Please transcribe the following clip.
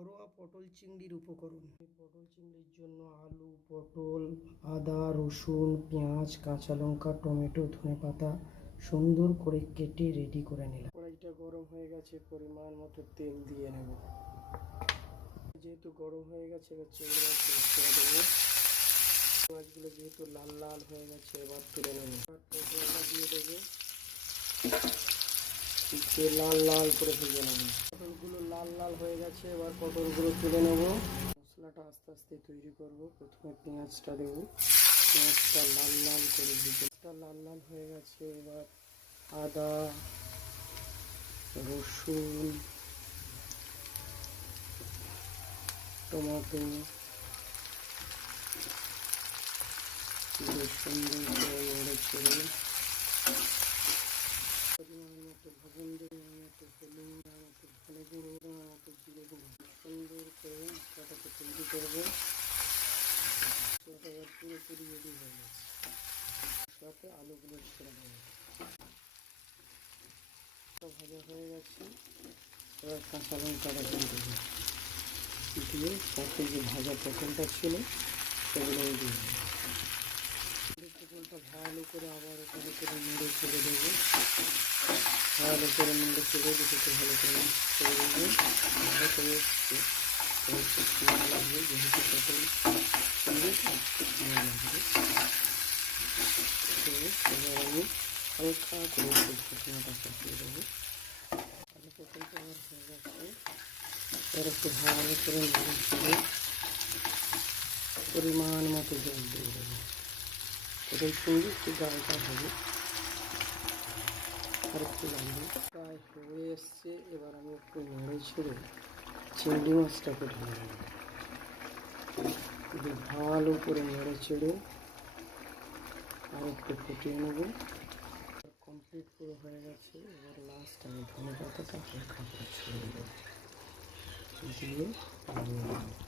ঘরোয়া পটল চিংড়ির উপকরণ। পটল চিংড়ির জন্য আলু, পটল, আদা, রসুন, পেঁয়াজ, কাঁচা লঙ্কা, টমেটো, ধনেপাতা সুন্দর করে কেটে রেডি করে নিলাম। কড়াইটা গরম হয়ে গেছে, পরিমাণ মতো তেল দিয়ে নেব। যেহেতু গরম হয়ে গেছে এবার চিংড়ি মাছ ছেড়ে দেবো। মাছগুলো যেহেতু লাল লাল হয়ে গেছে এবার তুলে নেব। পটলটা দিয়ে দেবো, লাল লাল করে ভেজে নেব। পটলগুলো লাল লাল হয়ে গেছে, এবার পটলগুলো তুলে নেব। মশলাটা আস্তে আস্তে তৈরি করব। প্রথমে পেঁয়াজটা দেবো, পেঁয়াজটা লাল লাল করে ভেজে। লাল লাল হয়ে গেছে, এবার আদা, রসুন, টমেটো সুন্দর করে নেড়ে চেড়ে পরিমাণ মতো লবণ দেবো, মতো হলুদ, মতো ধনে গুঁড়ো, মতো জিরে গুঁড়ো সুন্দর করে মশলাটাকে তৈরি করবো। মশলাটা এবার পুরোপুরি রেডি হয়ে গেছে। মশলাতে আলুগুলো ছেড়ে দেবো। ভাজা হয়ে গেছে, এবার কাঁচা লঙ্কাটা দিয়ে দেবো, দিয়ে সাথে যে ভাজা পটলটা ছিল সেগুলো দিয়ে দেবো। পটলটা ভালো করে আবার ভালো করে নেড়ে ছেড়ে দেবো। ভালো করে নেড়ে ছেড়ে দুটোকে ভালো করে ছেড়ে দেবো। ভালো করে একটু সময় লাগবে, যেহেতু পটল চিংড়ি একটু সময় লাগবে। তো এবার আমি হালকা করে ঘটনাটা চাপিয়ে দেবো। ভালো পটলটা আমার হয়ে গেছে, এবার একটু ভালো করে নেড়ে ছেড়ে পরিমাণ মতো জল দিয়ে দেবো। পটল চিংড়ি একটু গাঢ়টা হবে, আর একটু লাগবে। প্রায় হয়ে এসছে, এবার আমি একটু নেড়ে ছেড়ে চিংড়ি মাছটাকে ঢেলে দেবো। ভালো করে নেড়ে ছেড়ে আর একটু ফুটিয়ে নেব। কমপ্লিট পুরো হয়ে গেছে, এবার লাস্ট আমি ধনেপাতাটা হালকা করে ছড়িয়ে দেবো, দিয়ে নামিয়ে নেব।